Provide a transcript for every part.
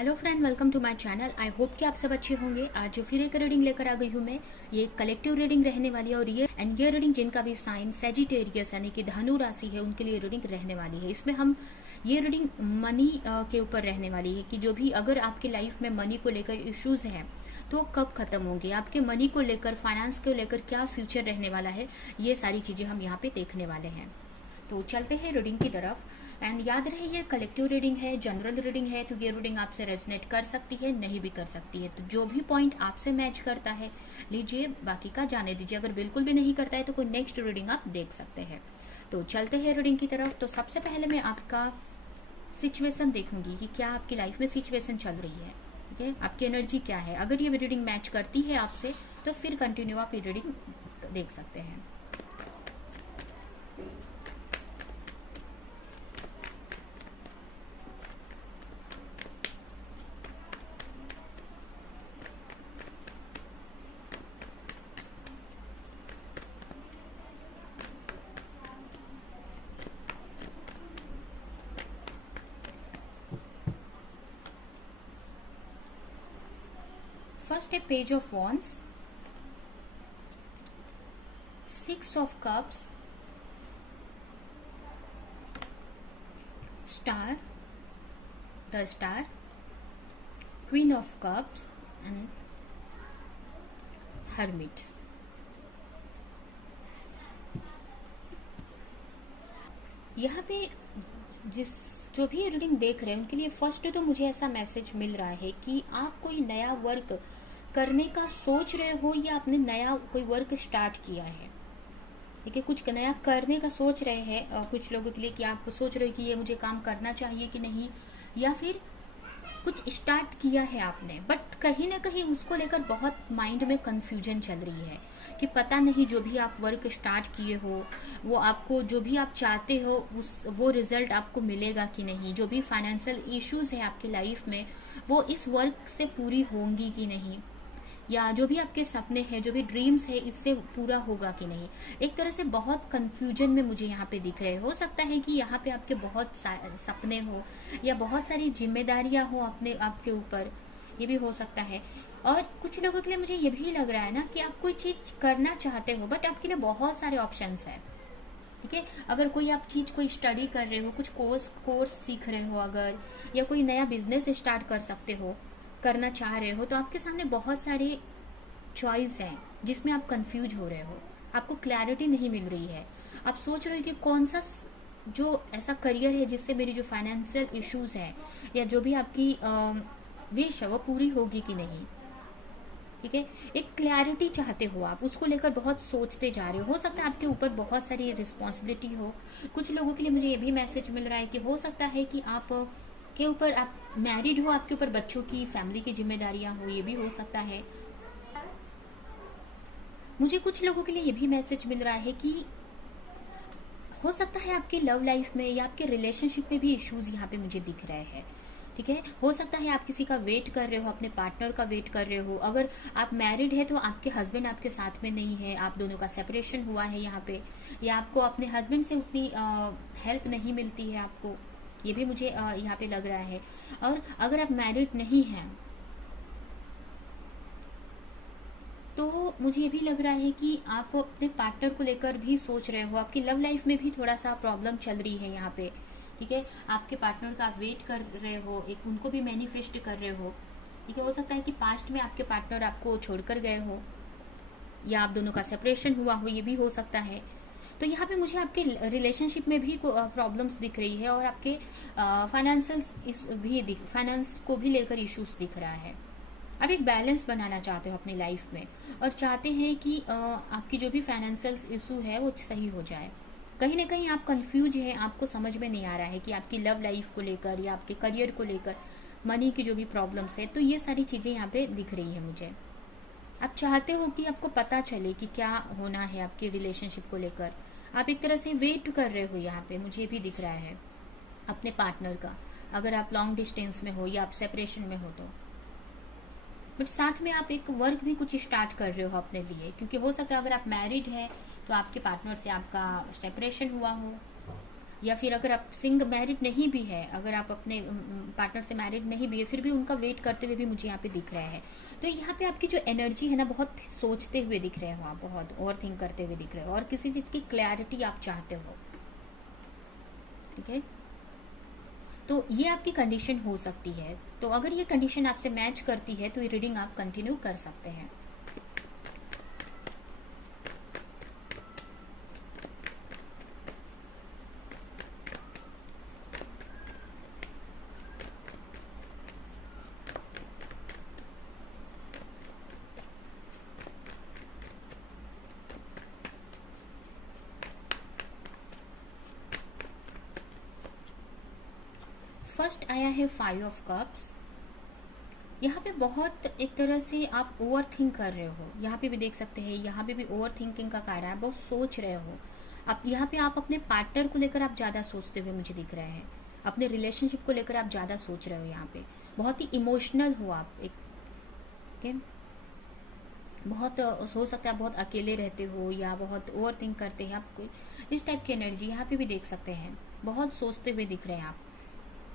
Hello friend, welcome to my channel. I hope कि आप सब अच्छे होंगे। आज जो फिर एक रीडिंग लेकर आ गई हूँ मैं, ये कलेक्टिव रीडिंग रहने वाली है और ये रीडिंग जिनका भी साइन सेजिटेरियस यानी कि धनु राशि है उनके लिए रीडिंग रहने वाली है। इसमें हम ये रीडिंग मनी के ऊपर रहने वाली है कि जो भी अगर आपके लाइफ में मनी को लेकर इश्यूज हैं तो कब खत्म होंगे, आपके मनी को लेकर, फाइनेंस को लेकर क्या फ्यूचर रहने वाला है, ये सारी चीजें हम यहाँ पे देखने वाले हैं। तो चलते हैं रीडिंग की तरफ। एंड याद रहे ये कलेक्टिव रीडिंग है, जनरल रीडिंग है, तो ये रीडिंग आपसे रेजोनेट कर सकती है, नहीं भी कर सकती है। तो जो भी पॉइंट आपसे मैच करता है लीजिए, बाकी का जाने दीजिए। अगर बिल्कुल भी नहीं करता है तो कोई नेक्स्ट रीडिंग आप देख सकते हैं। तो चलते हैं रीडिंग की तरफ। तो सबसे पहले मैं आपका सिचुएशन देखूंगी कि क्या आपकी लाइफ में सिचुएशन चल रही है, ठीक है, आपकी एनर्जी क्या है। अगर ये रीडिंग मैच करती है आपसे तो फिर कंटिन्यू आप ये रीडिंग देख सकते हैं। First, a page of wands, 6 of cups, star, the star, queen of cups and hermit. यहाँ पे जो भी रीडिंग देख रहे हैं उनके लिए फर्स्ट तो मुझे ऐसा मैसेज मिल रहा है कि आप कोई नया वर्क करने का सोच रहे हो या आपने नया कोई वर्क स्टार्ट किया है, ठीक है, कुछ नया करने का सोच रहे हैं। कुछ लोगों के लिए कि आप सोच रहे हो कि ये मुझे काम करना चाहिए कि नहीं, या फिर कुछ स्टार्ट किया है आपने बट कहीं ना कहीं उसको लेकर बहुत माइंड में कंफ्यूजन चल रही है कि पता नहीं जो भी आप वर्क स्टार्ट किए हो वो आपको जो भी आप चाहते हो वो रिजल्ट आपको मिलेगा कि नहीं, जो भी फाइनेंशियल इश्यूज है आपकी लाइफ में वो इस वर्क से पूरी होंगी कि नहीं, या जो भी आपके सपने हैं, जो भी ड्रीम्स है इससे पूरा होगा कि नहीं। एक तरह से बहुत कंफ्यूजन में मुझे यहाँ पे दिख रहे हो सकता है कि यहाँ पे आपके बहुत सपने हो या बहुत सारी जिम्मेदारियां हो अपने आपके ऊपर, ये भी हो सकता है। और कुछ लोगों के लिए मुझे ये भी लग रहा है ना कि आप कोई चीज करना चाहते हो बट आपके लिए बहुत सारे ऑप्शंस है, ठीक है। अगर कोई आप चीज कोई स्टडी कर रहे हो, कुछ कोर्स सीख रहे हो अगर, या कोई नया बिजनेस स्टार्ट कर सकते हो, करना चाह रहे हो, तो आपके सामने बहुत सारे चॉइस हैं जिसमें आप कंफ्यूज हो रहे हो, आपको क्लैरिटी नहीं मिल रही है। आप सोच रहे हो कि कौन सा जो ऐसा करियर है जिससे मेरी जो फाइनेंशियल इश्यूज है या जो भी आपकी विश है वो पूरी होगी कि नहीं, ठीक है। एक क्लैरिटी चाहते हो आप, उसको लेकर बहुत सोचते जा रहे हो सकता है आपके ऊपर बहुत सारी रिस्पॉन्सिबिलिटी हो। कुछ लोगों के लिए मुझे ये भी मैसेज मिल रहा है कि हो सकता है कि आप के ऊपर, आप मैरिड हो, आपके ऊपर बच्चों की, फैमिली की जिम्मेदारियां हो, ये भी हो सकता है। मुझे कुछ लोगों के लिए ये भी मैसेज मिल रहा है कि हो सकता है आपके लव लाइफ में या आपके रिलेशनशिप में भी इश्यूज यहाँ पे मुझे दिख रहे हैं, ठीक है। हो सकता है आप किसी का वेट कर रहे हो, अपने पार्टनर का वेट कर रहे हो। अगर आप मैरिड है तो आपके हस्बैंड आपके साथ में नहीं है, आप दोनों का सेपरेशन हुआ है यहाँ पे, या आपको अपने हस्बैंड से उतनी हेल्प नहीं मिलती है आपको, ये भी मुझे यहाँ पे लग रहा है। और अगर आप मैरिड नहीं हैं तो मुझे ये भी लग रहा है कि आप अपने पार्टनर को लेकर भी सोच रहे हो, आपकी लव लाइफ में भी थोड़ा सा प्रॉब्लम चल रही है यहाँ पे, ठीक है। आपके पार्टनर का आप वेट कर रहे हो, एक उनको भी मैनिफेस्ट कर रहे हो, ठीक है। हो सकता है कि पास्ट में आपके पार्टनर आपको छोड़कर गए हो या आप दोनों का सेपरेशन हुआ हो, ये भी हो सकता है। तो यहाँ पे मुझे आपके रिलेशनशिप में भी प्रॉब्लम्स दिख रही है और आपके फाइनेंस को भी लेकर इश्यूज दिख रहा है। आप एक बैलेंस बनाना चाहते हो अपनी लाइफ में और चाहते हैं कि आपकी जो भी फाइनेंशियल इशू है वो सही हो जाए। कहीं ना कहीं आप कंफ्यूज हैं, आपको समझ में नहीं आ रहा है कि आपकी लव लाइफ को लेकर या आपके करियर को लेकर, मनी की जो भी प्रॉब्लम्स है, तो ये सारी चीजें यहाँ पे दिख रही है मुझे। आप चाहते हो कि आपको पता चले कि क्या होना है आपके रिलेशनशिप को लेकर, आप एक तरह से वेट कर रहे हो यहाँ पे, मुझे भी दिख रहा है अपने पार्टनर का, अगर आप लॉन्ग डिस्टेंस में हो या आप सेपरेशन में हो तो। बट साथ में आप एक वर्क भी कुछ स्टार्ट कर रहे हो अपने लिए, क्योंकि हो सकता है अगर आप मैरिड है तो आपके पार्टनर से आपका सेपरेशन हुआ हो, या फिर अगर आप मैरिड नहीं भी है, अगर आप अपने पार्टनर से मैरिड नहीं भी है, फिर भी उनका वेट करते हुए भी मुझे यहाँ पे दिख रहा है। तो यहाँ पे आपकी जो एनर्जी है ना, बहुत सोचते हुए दिख रहे हो आप, बहुत ओवर थिंक करते हुए दिख रहे हो, और किसी चीज की क्लैरिटी आप चाहते हो। ठीक है, तो ये आपकी कंडीशन हो सकती है। तो अगर ये कंडीशन आपसे मैच करती है तो ये रीडिंग आप कंटिन्यू कर सकते हैं। फर्स्ट आया है 5 ऑफ कप्स। यहाँ पे बहुत एक तरह से आप ओवर थिंक कर रहे हो, यहाँ पे भी देख सकते हैं, यहाँ पे भी ओवर थिंकिंग का कार्य है, बहुत सोच रहे हो आप। यहाँ पे आप अपने पार्टनर को लेकर आप ज्यादा सोचते हुए मुझे दिख रहे हैं, अपने रिलेशनशिप को लेकर आप ज्यादा सोच रहे हो, यहाँ पे बहुत ही इमोशनल हो आप एक। ओके, बहुत हो सकता है आप बहुत अकेले रहते हो या बहुत ओवर थिंक करते हैं आप, कोई इस टाइप की एनर्जी यहाँ पे भी देख सकते हैं। बहुत सोचते हुए दिख रहे हैं आप,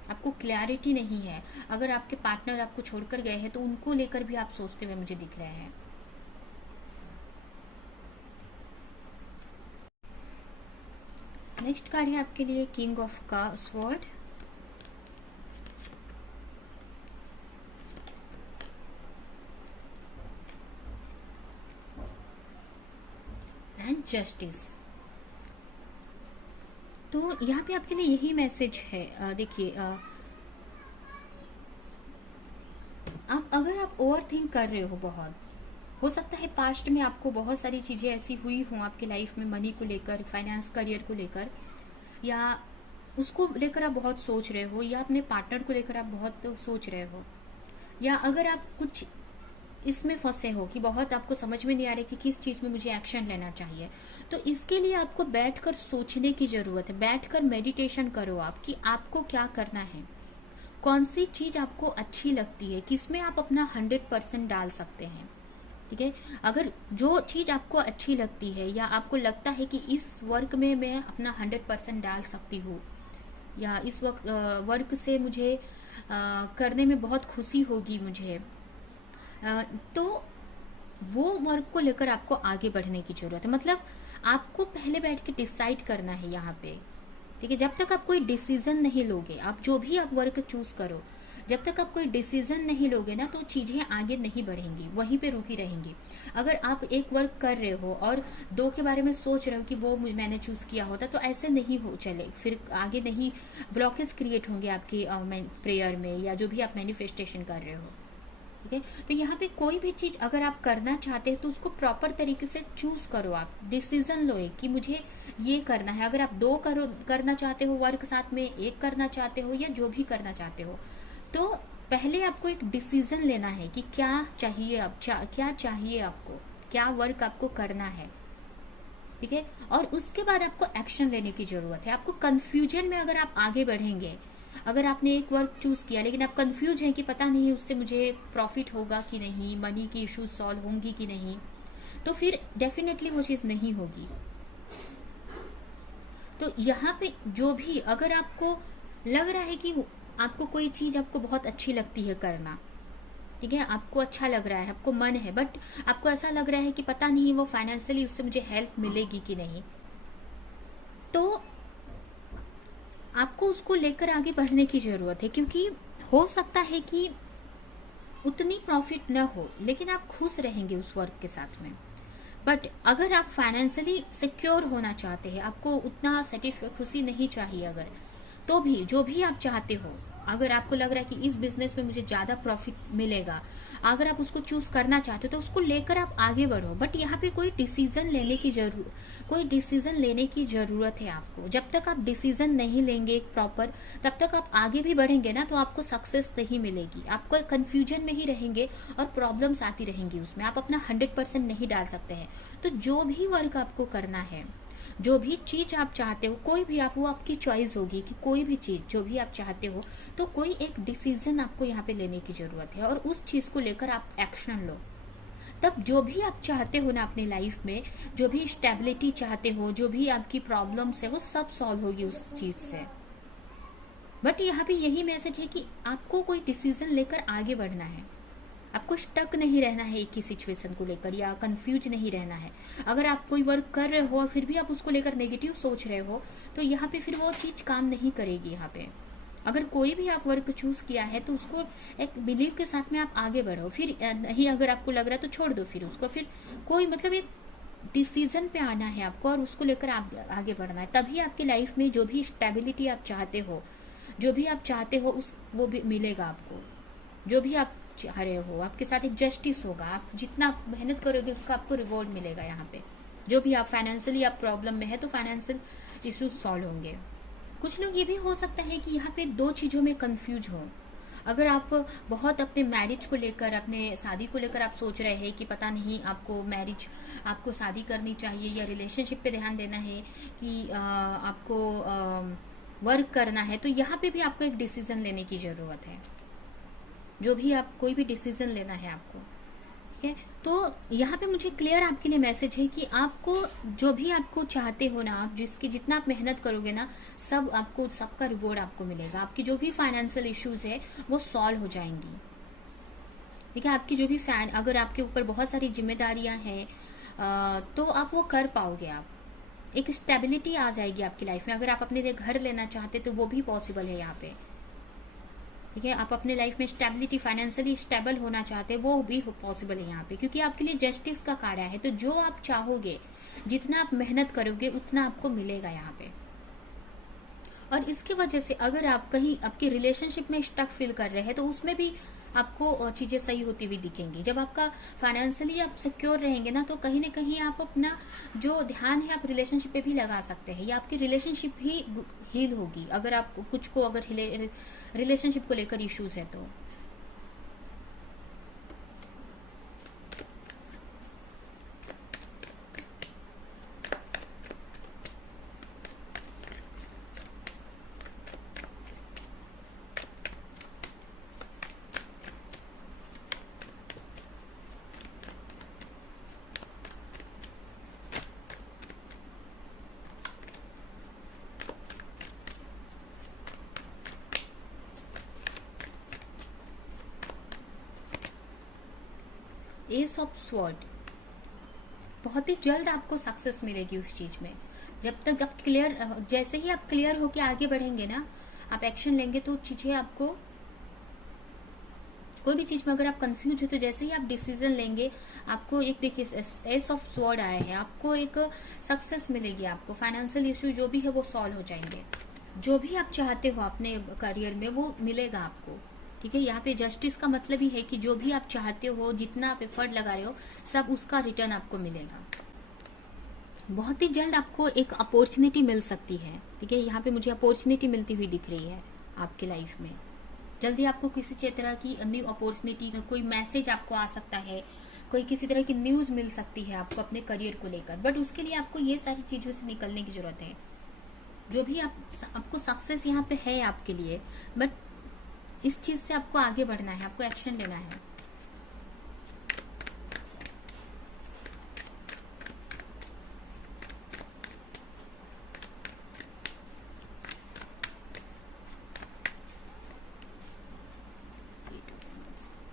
आपको क्लैरिटी नहीं है। अगर आपके पार्टनर आपको छोड़कर गए हैं तो उनको लेकर भी आप सोचते हुए मुझे दिख रहे हैं। नेक्स्ट कार्ड है आपके लिए king of sword and justice. तो यहाँ पे आपके लिए यही मैसेज है। देखिए, आप ओवर थिंक कर रहे हो बहुत, हो सकता है पास्ट में आपको बहुत सारी चीजें ऐसी हुई हों आपकी लाइफ में, मनी को लेकर, फाइनेंस, करियर को लेकर, या उसको लेकर आप बहुत सोच रहे हो, या अपने पार्टनर को लेकर आप बहुत सोच रहे हो, या अगर आप कुछ इसमें फंसे हो कि बहुत आपको समझ में नहीं आ रहा कि किस चीज में मुझे एक्शन लेना चाहिए, तो इसके लिए आपको बैठकर सोचने की जरूरत है। बैठकर मेडिटेशन करो आप कि आपको क्या करना है, कौन सी चीज आपको अच्छी लगती है, किसमें आप अपना 100% डाल सकते हैं। ठीक है, अगर जो चीज आपको अच्छी लगती है या आपको लगता है कि इस वर्क में मैं अपना 100% डाल सकती हूँ, या इस वर्क से मुझे करने में बहुत खुशी होगी मुझे, तो वो वर्क को लेकर आपको आगे बढ़ने की जरूरत है। मतलब आपको पहले बैठ के डिसाइड करना है यहाँ पे। ठीक है, जब तक आप कोई डिसीजन नहीं लोगे, आप जो भी आप वर्क चूज करो, जब तक आप कोई डिसीजन नहीं लोगे ना, तो चीजें आगे नहीं बढ़ेंगी, वहीं पे रुकी रहेंगी। अगर आप एक वर्क कर रहे हो और दो के बारे में सोच रहे हो कि वो मैंने चूज किया होता, तो ऐसे नहीं हो चले, फिर आगे नहीं, ब्लॉकेज क्रिएट होंगे आपके प्रेयर में, या जो भी आप मैनिफेस्टेशन कर रहे हो। ठीक है, तो यहाँ पे कोई भी चीज अगर आप करना चाहते हैं तो उसको प्रॉपर तरीके से चूज करो, आप डिसीजन लो कि मुझे ये करना है। अगर आप दो करना चाहते हो वर्क साथ में, एक करना चाहते हो, या जो भी करना चाहते हो, तो पहले आपको एक डिसीजन लेना है कि क्या चाहिए, क्या चाहिए आपको, क्या वर्क आपको करना है। ठीक है, और उसके बाद आपको एक्शन लेने की जरूरत है। आपको कंफ्यूजन में अगर आप आगे बढ़ेंगे, अगर आपने एक वर्क चूज किया लेकिन आप कंफ्यूज हैं कि पता नहीं उससे मुझे प्रॉफिट होगा कि नहीं, मनी की इश्यूज सॉल्व होंगी कि नहीं, तो फिर डेफिनेटली वो चीज नहीं होगी। तो यहाँ पे जो भी, अगर आपको लग रहा है कि आपको कोई चीज आपको बहुत अच्छी लगती है करना, ठीक है, आपको अच्छा लग रहा है, आपको मन है, बट आपको ऐसा लग रहा है कि पता नहीं वो फाइनेंशियली उससे मुझे हेल्प मिलेगी कि नहीं, तो आपको उसको लेकर आगे बढ़ने की जरूरत है। क्योंकि हो सकता है कि उतनी प्रॉफिट न हो, लेकिन आप खुश रहेंगे उस वर्क के साथ में। बट अगर आप फाइनेंशियली सिक्योर होना चाहते हैं, आपको उतना सेटिस्फाई, खुशी नहीं चाहिए, अगर तो भी जो भी आप चाहते हो, अगर आपको लग रहा है कि इस बिजनेस में मुझे ज्यादा प्रॉफिट मिलेगा, अगर आप उसको चूज करना चाहते हो तो उसको लेकर आप आगे बढ़ो। बट यहाँ पे कोई डिसीजन लेने की जरूरत है आपको। जब तक आप डिसीजन नहीं लेंगे प्रॉपर, तब तक आप आगे भी बढ़ेंगे ना, तो आपको सक्सेस नहीं मिलेगी, आपको कंफ्यूजन में ही रहेंगे और प्रॉब्लम्स आती रहेंगी उसमें, आप अपना 100% नहीं डाल सकते हैं। तो जो भी वर्क आपको करना है, जो भी चीज आप चाहते हो, कोई भी आप, वो आपकी चॉइस होगी कि कोई भी चीज जो भी आप चाहते हो, तो कोई एक डिसीजन आपको यहाँ पे लेने की जरूरत है और उस चीज को लेकर आप एक्शन लो। तब जो भी आप चाहते हो ना अपने लाइफ में, जो भी स्टेबिलिटी चाहते हो, जो भी आपकी प्रॉब्लम्स है, वो सब सॉल्व होगी उस चीज से। बट यहाँ पे यही मैसेज है कि आपको कोई डिसीजन लेकर आगे बढ़ना है, आपको स्टक नहीं रहना है एक ही सिचुएशन को लेकर, या कंफ्यूज नहीं रहना है। अगर आप कोई वर्क कर रहे हो और फिर भी आप उसको लेकर नेगेटिव सोच रहे हो, तो यहाँ पे फिर वो चीज काम नहीं करेगी। यहाँ पे अगर कोई भी आप वर्क चूज किया है तो उसको एक बिलीव के साथ में आप आगे बढ़ो। फिर नहीं अगर आपको लग रहा है तो छोड़ दो फिर उसको। फिर कोई मतलब एक डिसीजन पे आना है आपको और उसको लेकर आप आगे बढ़ना है। तभी आपकी लाइफ में जो भी स्टेबिलिटी आप चाहते हो, जो भी आप चाहते हो, उस वो भी मिलेगा आपको। जो भी आप चाह रहे हो आपके साथ एक जस्टिस होगा। आप जितना मेहनत करोगे उसका आपको रिवॉर्ड मिलेगा। यहाँ पे जो भी आप फाइनेंशियली आप प्रॉब्लम में है तो फाइनेंशियल इश्यूज सॉल्व होंगे। कुछ लोग ये भी हो सकता है कि यहाँ पे दो चीजों में कंफ्यूज हो। अगर आप बहुत अपने मैरिज को लेकर, अपने शादी को लेकर आप सोच रहे हैं कि पता नहीं आपको शादी करनी चाहिए या रिलेशनशिप पे ध्यान देना है कि आपको वर्क करना है, तो यहाँ पे भी आपको एक डिसीजन लेने की जरूरत है। जो भी आप कोई भी डिसीजन लेना है आपको, ठीक है। तो यहाँ पे मुझे क्लियर आपके लिए मैसेज है कि आपको जो भी आपको चाहते हो ना, आप जितना आप मेहनत करोगे ना, सबका रिवॉर्ड आपको मिलेगा। आपकी जो भी फाइनेंशियल इश्यूज है वो सॉल्व हो जाएंगी, ठीक है। आपकी जो भी अगर आपके ऊपर बहुत सारी जिम्मेदारियां हैं तो आप वो कर पाओगे। आप एक स्टेबिलिटी आ जाएगी आपकी लाइफ में। अगर आप अपने लिए घर लेना चाहते तो वो भी पॉसिबल है यहाँ पे, ठीक है। आप अपने लाइफ में स्टेबिलिटी, फाइनेंशियली स्टेबल होना चाहते हैं, वो भी पॉसिबल है यहाँ पे, क्योंकि आपके लिए जस्टिस का कार्य है। तो जो आप चाहोगे, जितना आप मेहनत करोगे उतना आपको मिलेगा यहाँ पे। और इसकी वजह से अगर आप कहीं आपके रिलेशनशिप में स्टक फील कर रहे हैं तो उसमें भी आपको चीजें सही होती हुई दिखेंगी। जब आपका फाइनेंशियली आप सिक्योर रहेंगे ना, तो कहीं ना कहीं आप अपना जो ध्यान है आप रिलेशनशिप पे भी लगा सकते हैं, या आपकी रिलेशनशिप भी हील होगी। अगर आप अगर रिलेशनशिप को लेकर इश्यूज है तो एस ऑफ स्वॉर्ड, बहुत ही जल्द आपको सक्सेस मिलेगी उस चीज में। जब तक आप जैसे ही आप क्लियर होके आगे बढ़ेंगे ना, आप एक्शन लेंगे तो चीजें आपको, कोई भी चीज में अगर आप कंफ्यूज हो तो जैसे ही आप डिसीजन लेंगे, आपको एक देखिए एस ऑफ स्वॉर्ड आया है, आपको एक सक्सेस मिलेगी। आपको फाइनेंशियल इश्यू जो भी है वो सॉल्व हो जाएंगे। जो भी आप चाहते हो अपने करियर में वो मिलेगा आपको, ठीक है। यहाँ पे जस्टिस का मतलब ही है कि जो भी आप चाहते हो, जितना आप एफर्ट लगा रहे हो, सब उसका रिटर्न आपको मिलेगा। बहुत ही जल्द आपको एक अपॉर्चुनिटी मिल सकती है, ठीक है। यहाँ पे मुझे अपॉर्चुनिटी मिलती हुई दिख रही है आपके लाइफ में। जल्दी आपको किसी तरह की न्यू अपॉर्चुनिटी, कोई मैसेज आपको आ सकता है, कोई किसी तरह की न्यूज मिल सकती है आपको अपने करियर को लेकर। बट उसके लिए आपको ये सारी चीजों से निकलने की जरूरत है। जो भी आपको सक्सेस यहाँ पे है आपके लिए, बट इस चीज से आपको आगे बढ़ना है, आपको एक्शन लेना है।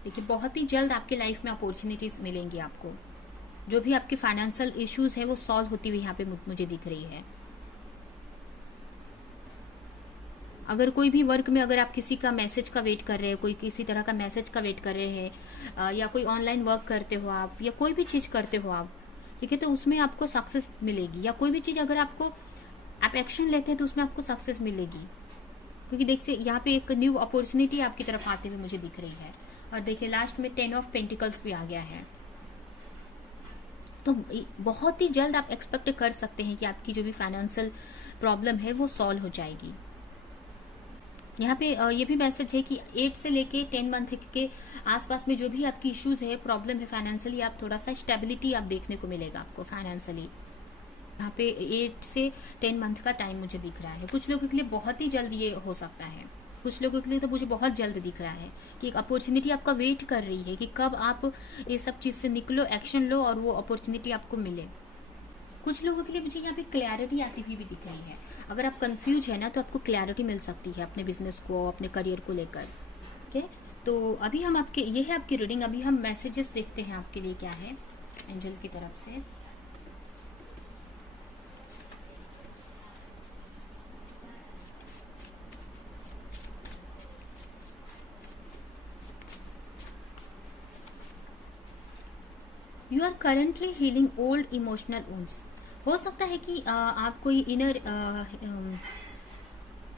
देखिए बहुत ही जल्द आपके लाइफ में अपॉर्चुनिटीज मिलेंगी आपको। जो भी आपके फाइनेंशियल इश्यूज है वो सॉल्व होती हुई यहाँ पे मुझे दिख रही है। अगर कोई भी वर्क में अगर आप किसी का मैसेज का वेट कर रहे हैं, कोई किसी तरह का मैसेज का वेट कर रहे हैं, या कोई ऑनलाइन वर्क करते हो आप, या कोई भी चीज करते हो आप, ठीक है, तो उसमें आपको सक्सेस मिलेगी। या कोई भी चीज अगर आप एक्शन लेते हैं तो उसमें आपको सक्सेस मिलेगी। क्योंकि देखिए यहाँ पे एक न्यू अपॉर्चुनिटी आपकी तरफ आते हुए मुझे दिख रही है। और देखिए लास्ट में 10 ऑफ पेंटिकल्स भी आ गया है। तो बहुत ही जल्द आप एक्सपेक्ट कर सकते हैं कि आपकी जो भी फाइनेंशियल प्रॉब्लम है वो सॉल्व हो जाएगी। यहाँ पे ये भी मैसेज है कि 8 से लेके 10 मंथ के आसपास में जो भी आपकी इश्यूज है, प्रॉब्लम है फाइनेंशियली, आप थोड़ा सा स्टेबिलिटी आप देखने को मिलेगा आपको फाइनेंशियली। यहाँ पे 8 से 10 मंथ का टाइम मुझे दिख रहा है। कुछ लोगों के लिए बहुत ही जल्द ये हो सकता है। कुछ लोगों के लिए तो मुझे बहुत जल्द दिख रहा है कि एक अपॉर्चुनिटी आपका वेट कर रही है कि कब आप ये सब चीज़ से निकलो, एक्शन लो और वो अपॉर्चुनिटी आपको मिले। कुछ लोगों के लिए मुझे यहाँ पे क्लैरिटी आती हुई भी दिख रही है। अगर आप कंफ्यूज है ना तो आपको क्लैरिटी मिल सकती है अपने बिजनेस को, अपने करियर को लेकर। ओके, तो अभी हम आपके, ये है आपकी रीडिंग। अभी हम मैसेजेस देखते हैं आपके लिए क्या है एंजल की तरफ से। You are currently healing old emotional wounds. हो सकता है कि आप कोई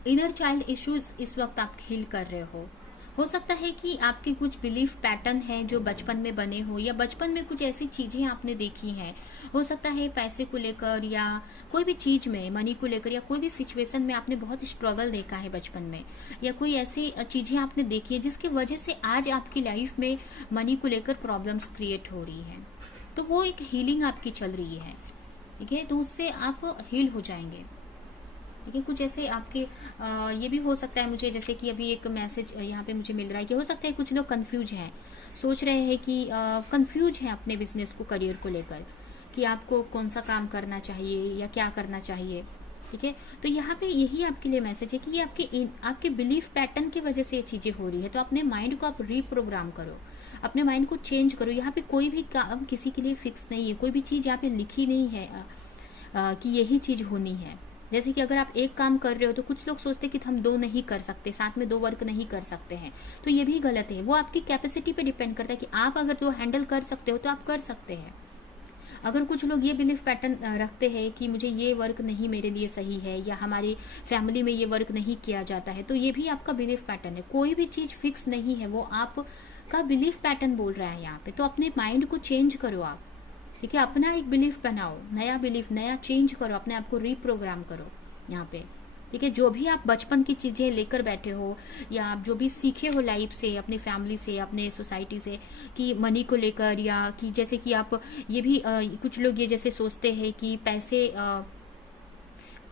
इनर चाइल्ड इश्यूज इस वक्त आप हील कर रहे हो सकता है कि आपके कुछ बिलीफ पैटर्न हैं जो बचपन में बने हो, या बचपन में कुछ ऐसी चीजें आपने देखी हैं। हो सकता है पैसे को लेकर या कोई भी चीज में, मनी को लेकर, या कोई भी सिचुएशन में आपने बहुत स्ट्रगल देखा है बचपन में, या कोई ऐसी चीजें आपने देखी है जिसकी वजह से आज आपकी लाइफ में मनी को लेकर प्रॉब्लम्स क्रिएट हो रही है। तो वो एक हीलिंग आपकी चल रही है, ठीक है, तो उससे आप हील हो जाएंगे। ठीक है, कुछ ऐसे आपके ये भी हो सकता है मुझे, जैसे कि अभी एक मैसेज यहाँ पे मुझे मिल रहा है कि हो सकता है कुछ लोग कंफ्यूज हैं, सोच रहे हैं कि कंफ्यूज हैं अपने बिजनेस को, करियर को लेकर कि आपको कौन सा काम करना चाहिए या क्या करना चाहिए। ठीक है, तो यहाँ पे यही आपके लिए मैसेज है कि ये आपके बिलीफ पैटर्न की वजह से ये चीजें हो रही है। तो अपने माइंड को आप रीप्रोग्राम करो, अपने माइंड को चेंज करो। यहाँ पे कोई भी काम किसी के लिए फिक्स नहीं है, कोई भी चीज यहाँ पे लिखी नहीं है कि यही चीज होनी है। जैसे कि अगर आप एक काम कर रहे हो तो कुछ लोग सोचते हैं कि हम दो नहीं कर सकते, साथ में दो वर्क नहीं कर सकते हैं, तो ये भी गलत है। वो आपकी कैपेसिटी पे डिपेंड करता है कि आप अगर दो हैंडल कर सकते हो तो आप कर सकते हैं। अगर कुछ लोग ये बिलीफ पैटर्न रखते हैं कि मुझे ये वर्क नहीं मेरे लिए सही है, या हमारी फैमिली में ये वर्क नहीं किया जाता है, तो ये भी आपका बिलीफ पैटर्न है। कोई भी चीज फिक्स नहीं है, वो आपका बिलीफ पैटर्न बोल रहा है यहाँ पे। तो अपने माइंड को चेंज करो आप, ठीक है, अपना एक बिलीफ बनाओ, नया बिलीफ, नया चेंज करो, अपने आप को रीप्रोग्राम करो यहाँ पे। ठीक है, जो भी आप बचपन की चीजें लेकर बैठे हो, या आप जो भी सीखे हो लाइफ से, अपनी फैमिली से, अपने सोसाइटी से, कि मनी को लेकर, या कि जैसे कि आप ये भी कुछ लोग ये जैसे सोचते हैं कि पैसे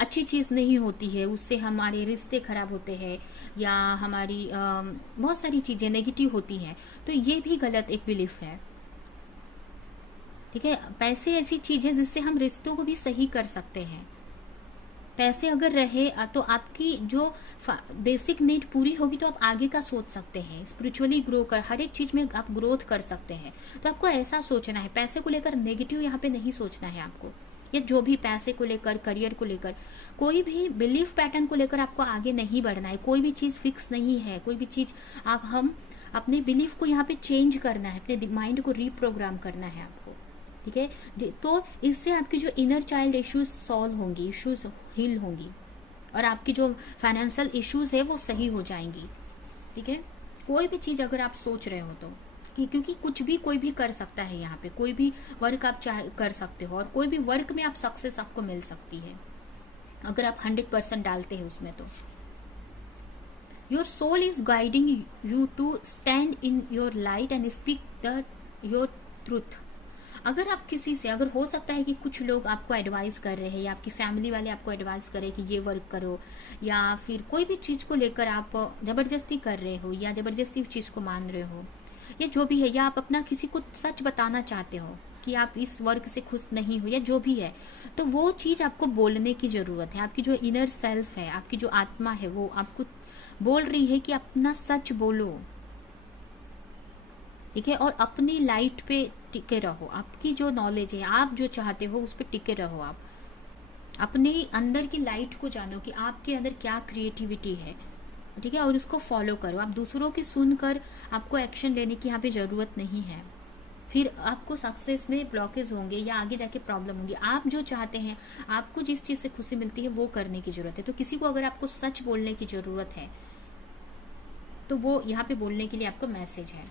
अच्छी चीज नहीं होती है, उससे हमारे रिश्ते खराब होते हैं, या हमारी बहुत सारी चीजें नेगेटिव होती हैं, तो ये भी गलत एक बिलीफ है। ठीक है, पैसे ऐसी चीज है जिससे हम रिश्तों को भी सही कर सकते हैं। पैसे अगर रहे तो आपकी जो बेसिक नीड पूरी होगी तो आप आगे का सोच सकते हैं, स्पिरिचुअली ग्रो कर, हर एक चीज में आप ग्रोथ कर सकते हैं। तो आपको ऐसा सोचना है, पैसे को लेकर नेगेटिव यहाँ पे नहीं सोचना है आपको, या जो भी पैसे को लेकर, करियर को लेकर, कोई भी बिलीफ पैटर्न को लेकर आपको आगे नहीं बढ़ना है। कोई भी चीज फिक्स नहीं है, कोई भी चीज हम अपने बिलीफ को यहाँ पे चेंज करना है, अपने माइंड को रीप्रोग्राम करना है आपको। ठीक है, तो इससे आपकी जो इनर चाइल्ड इश्यूज सॉल्व होंगी, इश्यूज हील होंगी, और आपकी जो फाइनेंशियल इश्यूज है वो सही हो जाएंगी। ठीक है, कोई भी चीज अगर आप सोच रहे हो तो क्योंकि कुछ भी कोई भी कर सकता है, यहाँ पे कोई भी वर्क आप कर सकते हो, और कोई भी वर्क में आप सक्सेस आपको मिल सकती है अगर आप 100% डालते हैं उसमें। तो your soul is guiding you to stand in your light and speak your truth. अगर आप किसी से, अगर हो सकता है कि कुछ लोग आपको एडवाइस कर रहे हैं, या आपकी फैमिली वाले आपको एडवाइस कर रहे हैं कि ये वर्क करो, या फिर कोई भी चीज को लेकर आप जबरदस्ती कर रहे हो, या जबरदस्ती चीज को मान रहे हो, या जो भी है, या आप अपना किसी को सच बताना चाहते हो कि आप इस वर्क से खुश नहीं हो, या जो भी है, तो वो चीज आपको बोलने की जरूरत है। आपकी जो इनर सेल्फ है, आपकी जो आत्मा है, वो आपको बोल रही है कि अपना सच बोलो। ठीक है, और अपनी लाइट पे टिके रहो, आपकी जो नॉलेज है, आप जो चाहते हो उस पर टिके रहो। आप अपने अंदर की लाइट को जानो कि आपके अंदर क्या क्रिएटिविटी है। ठीक है, और उसको फॉलो करो। आप दूसरों की सुनकर आपको एक्शन लेने की यहाँ पे जरूरत नहीं है, फिर आपको सक्सेस में ब्लॉकेज होंगे, या आगे जाके प्रॉब्लम होंगी। आप जो चाहते हैं, आपको जिस चीज से खुशी मिलती है वो करने की जरूरत है। तो किसी को अगर आपको सच बोलने की जरूरत है तो वो यहाँ पे बोलने के लिए आपको मैसेज है।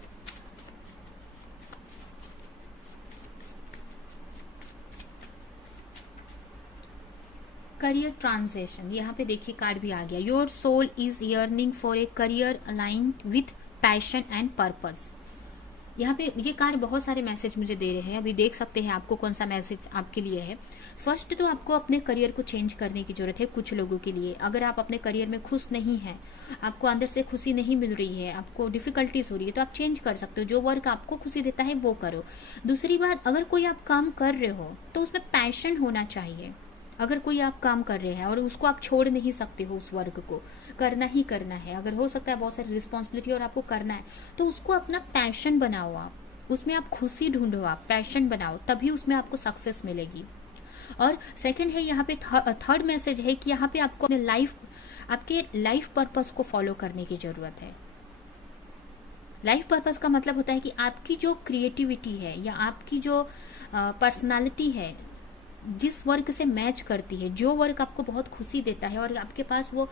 करियर ट्रांजिशन, यहाँ पे देखिए कार्ड भी आ गया। Your soul is yearning for a career aligned with passion and purpose. यहाँ पे ये कार्ड बहुत सारे मैसेज मुझे दे रहे हैं, अभी देख सकते हैं आपको कौन सा मैसेज आपके लिए है। फर्स्ट तो आपको अपने करियर को चेंज करने की जरूरत है कुछ लोगों के लिए। अगर आप अपने करियर में खुश नहीं हैं, आपको अंदर से खुशी नहीं मिल रही है, आपको डिफिकल्टीज हो रही है, तो आप चेंज कर सकते हो। जो वर्क आपको खुशी देता है वो करो। दूसरी बात, अगर कोई आप काम कर रहे हो तो उसमें पैशन होना चाहिए। अगर कोई आप काम कर रहे हैं और उसको आप छोड़ नहीं सकते हो, उस वर्क को करना ही करना है, अगर हो सकता है बहुत सारी रिस्पॉन्सिबिलिटी और आपको करना है, तो उसको अपना पैशन बनाओ। आप उसमें आप खुशी ढूंढो, आप पैशन बनाओ, तभी उसमें आपको सक्सेस मिलेगी। और सेकंड है यहाँ पे थर्ड मैसेज है कि यहाँ पे आपको अपने आपके लाइफ पर्पस को फॉलो करने की जरूरत है। लाइफ पर्पस का मतलब होता है कि आपकी जो क्रिएटिविटी है या आपकी जो पर्सनालिटी है, जिस वर्क से मैच करती है, जो वर्क आपको बहुत खुशी देता है और आपके पास वो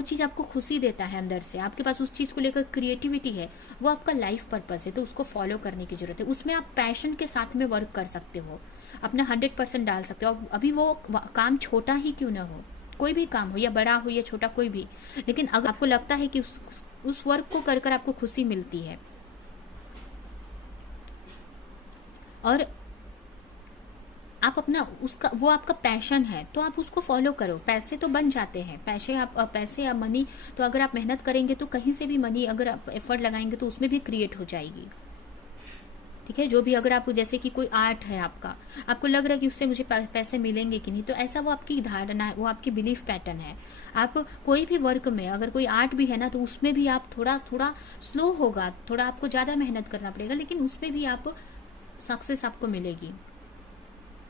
चीज़ आपको खुशी देता है अंदर से, आपके पास उस चीज़ को लेकर क्रिएटिविटी है, वो आपका लाइफ पर्पस है, तो उसको फॉलो करने की जरूरत है। उसमें आप पैशन के साथ में वर्क कर सकते हो, अपना 100% डाल सकते हो। अभी वो काम छोटा ही क्यों ना हो, कोई भी काम हो या बड़ा हो या छोटा, कोई भी, लेकिन अगर आपको लगता है कि उस वर्क को कर आपको खुशी मिलती है और आप अपना उसका वो आपका पैशन है, तो आप उसको फॉलो करो। पैसे तो बन जाते हैं, पैसे या मनी, तो अगर आप मेहनत करेंगे तो कहीं से भी मनी, अगर आप एफर्ट लगाएंगे तो उसमें भी क्रिएट हो जाएगी। ठीक है, जो भी, अगर आपको जैसे कि कोई आर्ट है आपका, आपको लग रहा है कि उससे मुझे पैसे मिलेंगे कि नहीं, तो ऐसा वो आपकी धारणा है, वो आपकी बिलीफ पैटर्न है। आप कोई भी वर्क में, अगर कोई आर्ट भी है ना, तो उसमें भी आप थोड़ा स्लो होगा, थोड़ा आपको ज़्यादा मेहनत करना पड़ेगा, लेकिन उसमें भी आप सक्सेस आपको मिलेगी।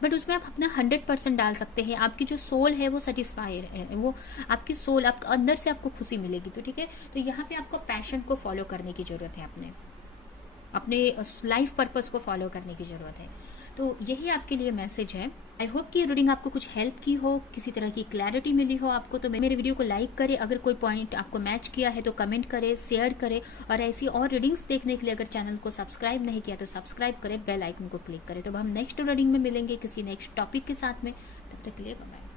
बट उसमें आप अपना 100% डाल सकते हैं। आपकी जो सोल है वो सेटिस्फाइड है, वो आपकी सोल, आप अंदर से आपको खुशी मिलेगी। तो ठीक है, तो यहाँ पे आपको पैशन को फॉलो करने की जरूरत है, अपने लाइफ पर्पस को फॉलो करने की जरूरत है। तो यही आपके लिए मैसेज है। आई होप कि रीडिंग आपको कुछ हेल्प की हो, किसी तरह की क्लैरिटी मिली हो आपको। तो मेरे वीडियो को लाइक करें, अगर कोई पॉइंट आपको मैच किया है तो कमेंट करें, शेयर करें, और ऐसी और रीडिंग्स देखने के लिए अगर चैनल को सब्सक्राइब नहीं किया तो सब्सक्राइब करें, बेल आइकन को क्लिक करें। तो हम नेक्स्ट रीडिंग में मिलेंगे किसी नेक्स्ट टॉपिक के साथ में। तब तक के लिए बाय।